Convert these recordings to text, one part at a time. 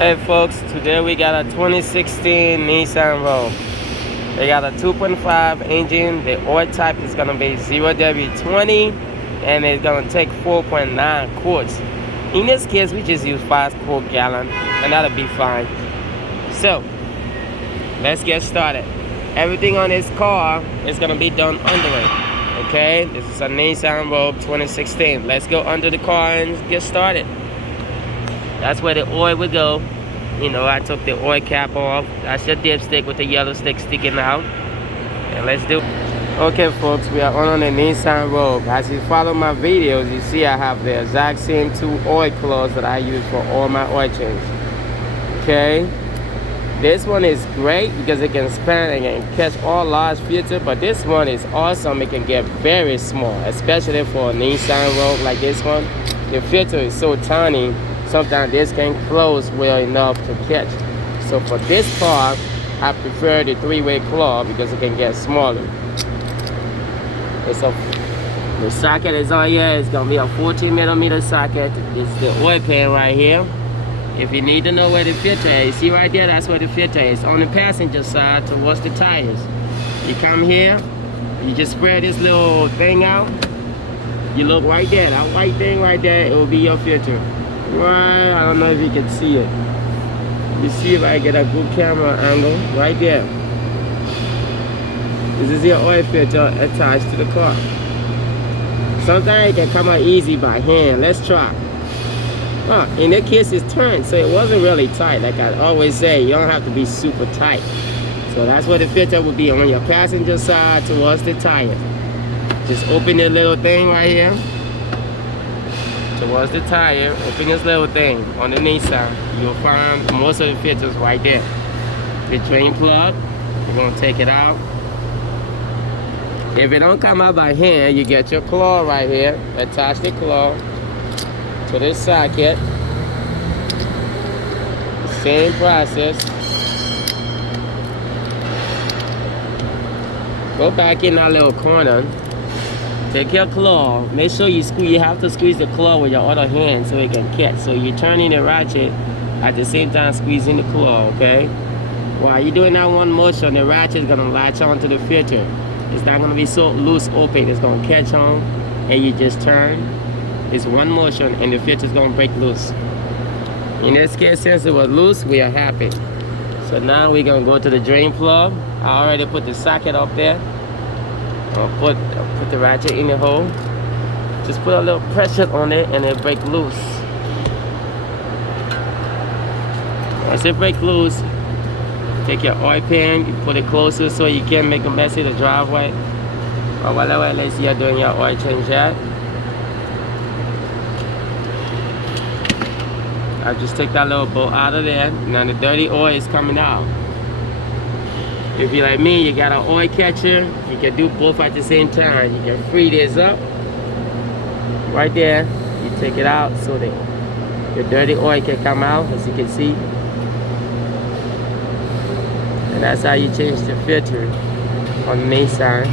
Hey folks, today we got a 2016 Nissan Rogue. They got a 2.5 engine. The oil type is gonna be 0W20 and it's gonna take 4.9 quarts. In this case, we just use 5 quart gallon and that'll be fine. So, let's get started. Everything on this car is gonna be done under it. Okay, this is a Nissan Rogue 2016. Let's go under the car and get started. That's where the oil will go. You know, I took the oil cap off. That's your dipstick with the yellow stick sticking out. And let's do it. Okay folks, we are on the Nissan Rogue. As you follow my videos, you see I have the exact same 2 oil cloths that I use for all my oil changes. Okay, this one is great because it can span and can catch all large filters, but this one is awesome. It can get very small, especially for a Nissan Rogue like this one. The filter is so tiny, sometimes this can't close well enough to catch. So for this car, I prefer the 3-way claw because it can get smaller. The socket is on here. It's gonna be a 14mm socket. This is the oil pan right here. If you need to know where the filter is, you see right there, that's where the filter is. On the passenger side towards the tires. You come here, you just spread this little thing out. You look right there, that white thing right there, it will be your filter. Right, I don't know if you can see it. You see if I get a good camera angle right there. This is your oil filter attached to the car. Sometimes it can come out easy by hand. Let's try. In that case it's turned, so it wasn't really tight. Like I always say, you don't have to be super tight. So that's where the filter will be, on your passenger side towards the tire. Just open the little thing right here towards the tire. Open this little thing on the Nissan. You'll find most of the filters right there. The drain plug, you're gonna take it out. If it don't come out by hand, you get your claw right here. Attach the claw to this socket. Same process. Go back in that little corner. Take your claw. Make sure you squeeze. You have to squeeze the claw with your other hand so it can catch. So you're turning the ratchet at the same time squeezing the claw. Okay. While you're doing that one motion, the ratchet is gonna latch onto the filter. It's not gonna be so loose open. It's gonna catch on, and you just turn. It's one motion, and the filter is gonna break loose. In this case, since it was loose, we are happy. So now we're gonna go to the drain plug. I already put the socket up there. I'll put the ratchet in the hole. Just put a little pressure on it and it'll break loose. Once it breaks loose, take your oil pan, you put it closer so you can't make a mess in the driveway. Or whatever, let's see you're doing your oil change at. I'll just take that little bolt out of there. Now the dirty oil is coming out. If you're like me, you got an oil catcher, you can do both at the same time. You can free this up. Right there, you take it out so that the dirty oil can come out, as you can see. And that's how you change the filter on the Nissan.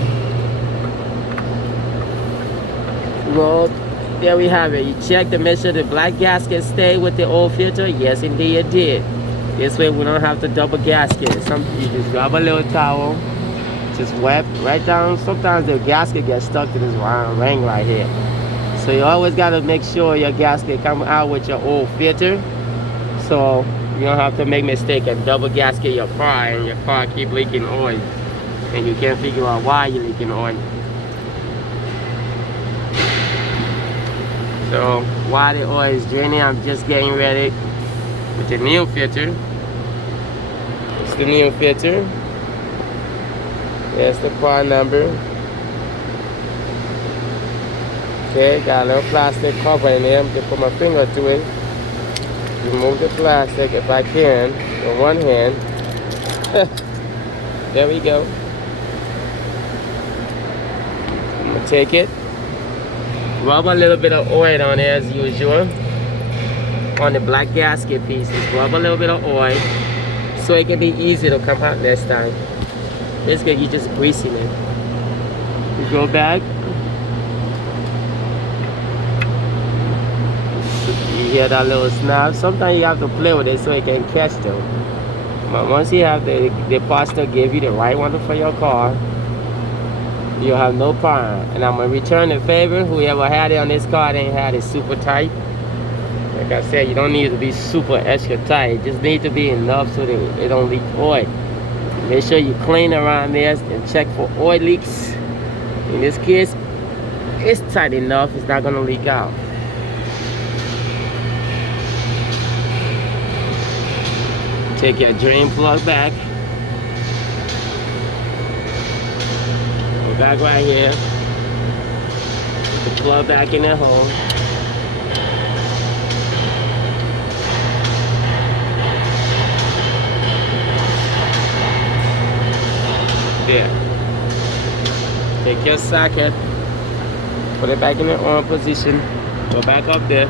Well, there we have it. You check to make sure the black gasket stay with the old filter. Yes, indeed it did. This way we don't have to double gasket. You just grab a little towel, just wipe right down. Sometimes the gasket gets stuck to this round ring right here. So you always got to make sure your gasket come out with your old filter, so you don't have to make mistake and double gasket your car and your car keep leaking oil and you can't figure out why you're leaking oil. So while the oil is draining, I'm just getting ready with the new filter. It's the new filter. There's the part number. Okay, got a little plastic cover in there. I'm just put my finger to it. Remove the plastic if I can with one hand. There we go. I'm gonna take it. Rub a little bit of oil on there as usual. On the black gasket pieces, rub a little bit of oil so it can be easy to come out next time. Basically, you just greasing it. You go back, You hear that little snap? Sometimes you have to play with it so it can catch them. But once you have the pastor give you the right one for your car, you'll have no problem. And I'm gonna return the favor. Whoever had it on this car didn't have it super tight. Like I said, you don't need to be super extra tight. It just need to be enough so that it don't leak oil. Make sure you clean around there and check for oil leaks. In this case, it's tight enough, it's not gonna leak out. Take your drain plug back. Go back right here. Put the plug back in the hole. There. Take your socket, put it back in the on position, go back up there.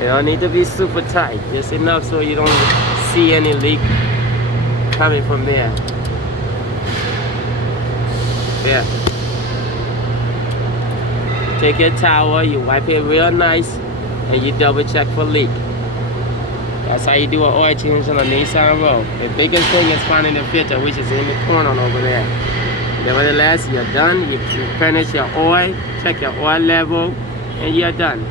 It don't need to be super tight, just enough so you don't see any leak coming from there. There. Take your towel, you wipe it real nice, and you double check for leak. That's how you do an oil change on a Nissan Rogue. The biggest thing is finding the filter, which is in the corner over there. Nevertheless, you're done. You finish your oil, check your oil level, and you're done.